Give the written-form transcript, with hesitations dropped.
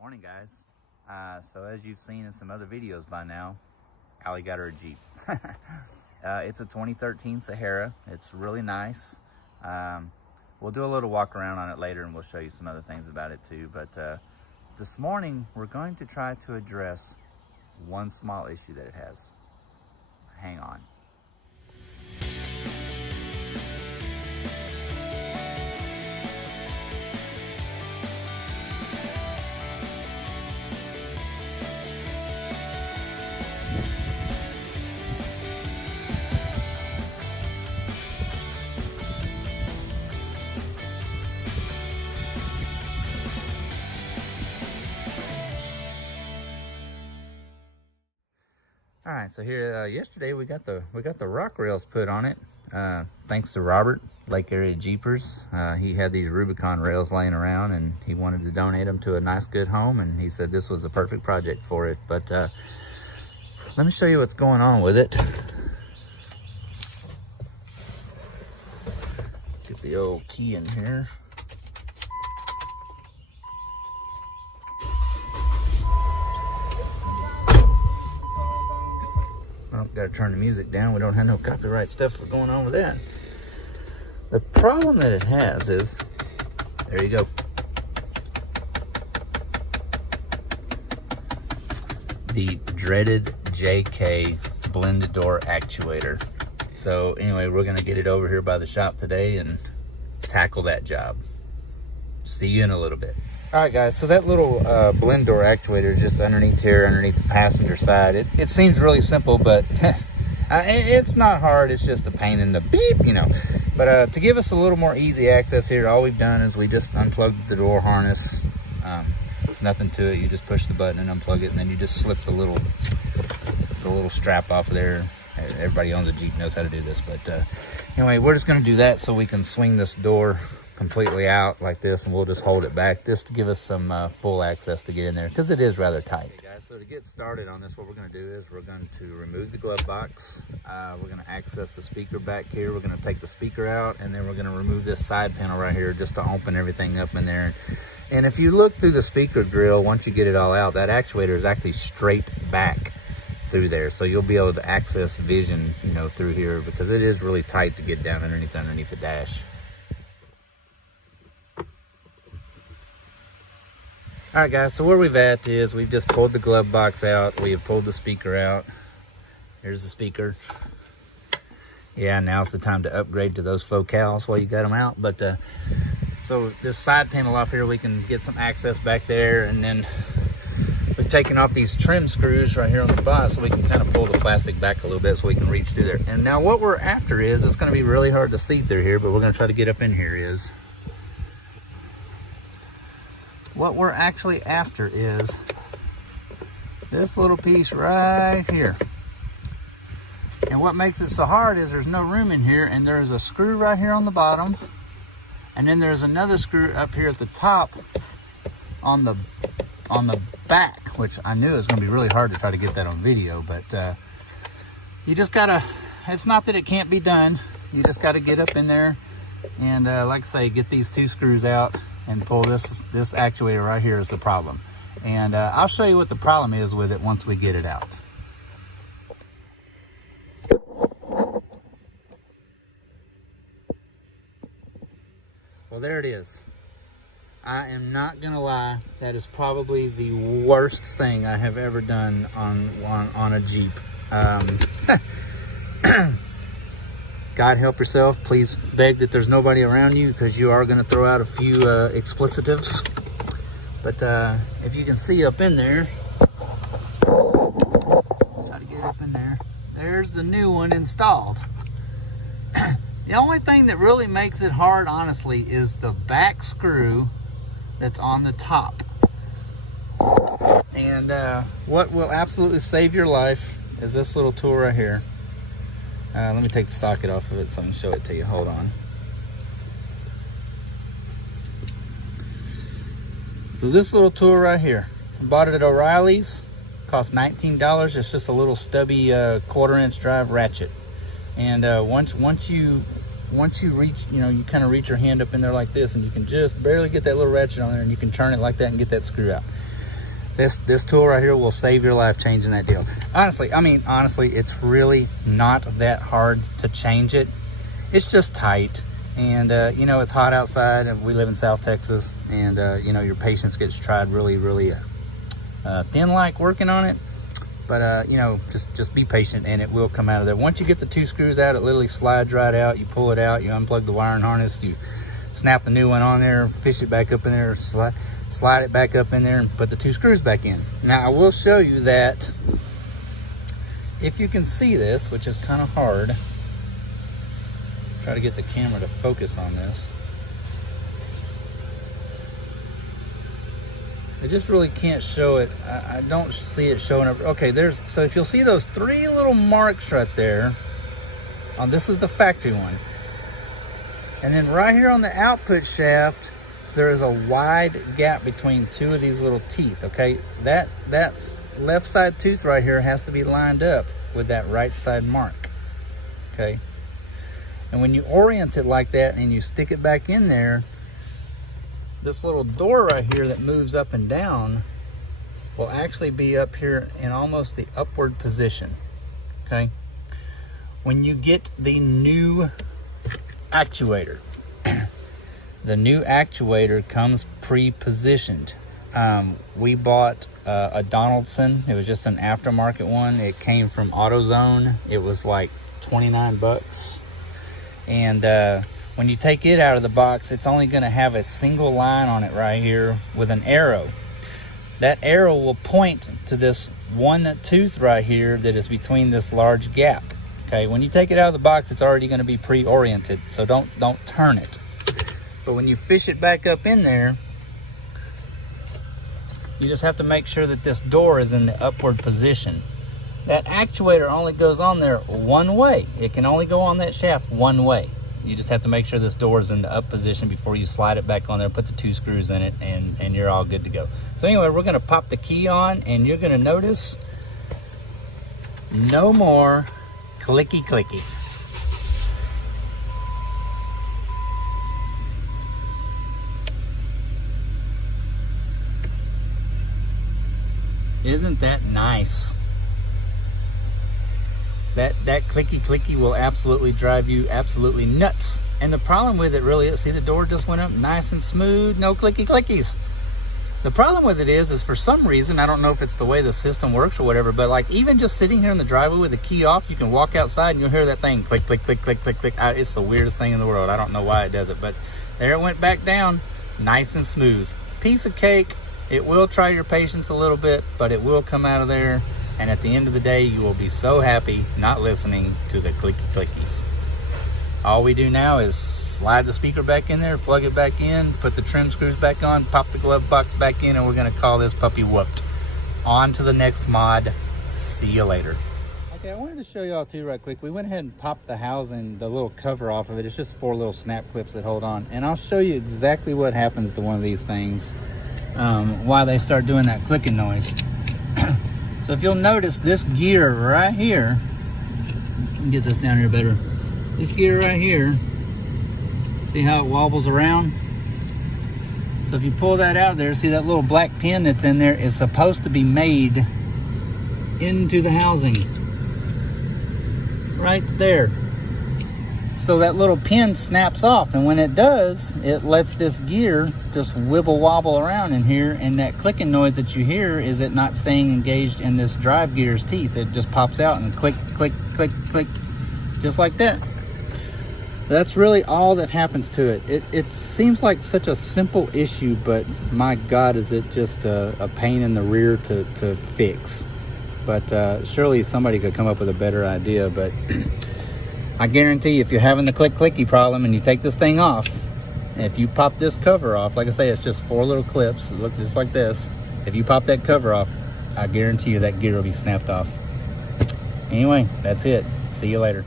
Morning, guys. So as you've seen in some other videos by now, Allie got her a Jeep. It's a 2013 Sahara. It's really nice. We'll do a little walk around on it later and we'll show you some other things about it too. But this morning we're going to try to address one small issue that it has. Hang on. All right, so here yesterday we got the rock rails put on it. Thanks to Robert, Lake Area Jeepers. He had these Rubicon rails laying around and he wanted to donate them to a nice good home, and he said this was the perfect project for it. But let me show you what's going on with it. Get the old key in here. Well, gotta turn the music down. We don't have no copyright stuff for going on with that. The problem that it has is, there you go. The dreaded JK blended door actuator. So anyway, we're gonna get it over here by the shop today and tackle that job. See you in a little bit. All right, guys, so that little blend door actuator is just underneath here, underneath the passenger side. It seems really simple, but it's not hard. It's just a pain in the beep, you know. But to give us a little more easy access here, all we've done is we just unplugged the door harness. There's nothing to it. You just push the button and unplug it, and then you just slip the little strap off of there. Everybody on the Jeep knows how to do this, but anyway, we're just gonna do that so we can swing this door completely out like this, and we'll just hold it back just to give us some full access to get in there, because it is rather tight. Okay, guys, so to get started on this, what we're going to do is we're going to remove the glove box. We're going to access the speaker back here. We're going to take the speaker out, and then we're going to remove this side panel right here just to open everything up in there. And if you look through the speaker grill, once you get it all out, that actuator is actually straight back through there, so you'll be able to access vision, you know, through here, because it is really tight to get down underneath the dash. All right, guys, so where we've at is we've just pulled the glove box out. We have pulled the speaker out. Here's the speaker. Yeah, now's the time to upgrade to those focals while you got them out. But so this side panel off here, we can get some access back there, and then we've taken off these trim screws right here on the bottom so we can kind of pull the plastic back a little bit so we can reach through there. And now what we're after is, it's going to be really hard to see through here, but we're going to try to get up in here, is what we're actually after is this little piece right here. And what makes it so hard is there's no room in here, and there's a screw right here on the bottom, and then there's another screw up here at the top on the back, which I knew it was going to be really hard to try to get that on video, but you just gotta, it's not that it can't be done, you just got to get up in there and like I say, get these two screws out and pull this actuator right here is the problem. And I'll show you what the problem is with it once we get it out. Well, there it is. I am not gonna lie, that is probably the worst thing I have ever done on a Jeep. God help yourself. Please beg that there's nobody around you, because you are going to throw out a few explicitives. But if you can see up in there, try to get it up in there. There's the new one installed. The only thing that really makes it hard, honestly, is the back screw that's on the top. And what will absolutely save your life is this little tool right here. Let me take the socket off of it so I can show it to you. Hold on. So this little tool right here, I bought it at O'Reilly's. Cost $19. It's just a little stubby 1/4-inch drive ratchet. And once you reach, you kind of reach your hand up in there like this, and you can just barely get that little ratchet on there, and you can turn it like that and get that screw out. This tool right here will save your life changing that deal. Honestly, it's really not that hard to change it. It's just tight. And, you know, it's hot outside, and we live in South Texas, and, you know, your patience gets tried really, really thin-like working on it. But, you know, just be patient, and it will come out of there. Once you get the 2 screws out, it literally slides right out. You pull it out, you unplug the wiring harness, you snap the new one on there, fish it back up in there, slide it back up in there, and put the 2 screws back in. Now, I will show you that if you can see this, which is kind of hard. Try to get the camera to focus on this. I just really can't show it. I don't see it showing up. Okay, so if you'll see those 3 little marks right there, this is the factory one. And then right here on the output shaft, there is a wide gap between 2 of these little teeth, okay? That left side tooth right here has to be lined up with that right side mark, okay? And when you orient it like that and you stick it back in there, this little door right here that moves up and down will actually be up here in almost the upward position, okay? When you get the new actuator, the new actuator comes pre-positioned. We bought a Donaldson. It was just an aftermarket one. It came from AutoZone. It was like 29 bucks. And when you take it out of the box, it's only going to have a single line on it right here with an arrow. That arrow will point to this one tooth right here that is between this large gap. Okay, when you take it out of the box, it's already going to be pre-oriented, so don't turn it. But when you fish it back up in there, you just have to make sure that this door is in the upward position. That actuator only goes on there one way. It can only go on that shaft one way. You just have to make sure this door is in the up position before you slide it back on there, put the 2 screws in it, and you're all good to go. So anyway, we're gonna pop the key on, and you're gonna notice no more clicky clicky. Isn't that nice? That clicky clicky will absolutely drive you absolutely nuts. And the problem with it really is, see, the door just went up nice and smooth, no clicky clickies. The problem with it is for some reason, I don't know if it's the way the system works or whatever, but like even just sitting here in the driveway with the key off, you can walk outside and you'll hear that thing click, click, click, click, click, click. It's the weirdest thing in the world. I don't know why it does it, but there it went back down, nice and smooth. Piece of cake. It will try your patience a little bit, but it will come out of there. And at the end of the day, you will be so happy not listening to the clicky clickies. All we do now is slide the speaker back in there, plug it back in, put the trim screws back on, pop the glove box back in, and we're gonna call this puppy whooped. On to the next mod. See you later. Okay, I wanted to show y'all too right quick. We went ahead and popped the housing, the little cover off of it. It's just 4 little snap clips that hold on. And I'll show you exactly what happens to one of these things, why they start doing that clicking noise. So if you'll notice this gear right here, let me get this down here better. This gear right here, see how it wobbles around? So if you pull that out there, see that little black pin that's in there is supposed to be made into the housing. Right there. So that little pin snaps off, and when it does, it lets this gear just wibble wobble around in here, and that clicking noise that you hear is it not staying engaged in this drive gear's teeth. It just pops out and click, click, click, click, just like that. That's really all that happens to it. It seems like such a simple issue, but my God, is it just a pain in the rear to fix. But surely somebody could come up with a better idea, but I guarantee if you're having the click clicky problem and you take this thing off, if you pop this cover off, like I say, it's just 4 little clips, it looks just like this. If you pop that cover off, I guarantee you that gear will be snapped off. Anyway, that's it. See you later.